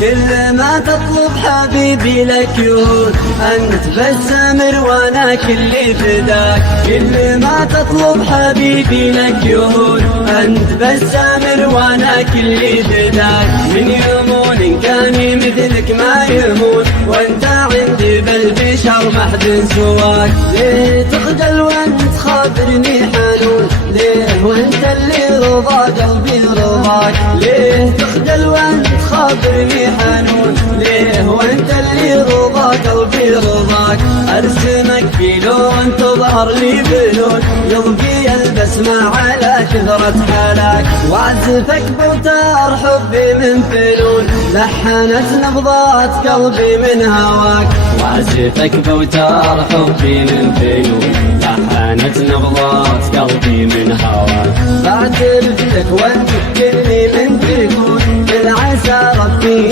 كل ما تطلب حبيبي لك يهون، أنت بالسامر وانا كلي فداك. كل ما تطلب حبيبي لك يهون، أنت بالسامر وانا كلي فداك. من يمون كان مثلك ما يمون، وانت عندي بالبشر ما حد سواك. ليه تخجل وانت خاطرني حنون، ليه وانت اللي رضا قلبي رضاك. ليه تخجل وانت خاطرني حنون، ليه وانت اللي رضا قلبي رضاك. ارسمك بلون تظهر لي بلون، يضقي البسمة على كثرة حلاك. واعزفك بوتار حبي من فلول، لحنت نبضات قلبي من هواك. واعزفك بوتار حبي من فلول، لحنت نبضات قلبي من هواك. بعترف لك وانت كلي من تكون، بالعسى ربي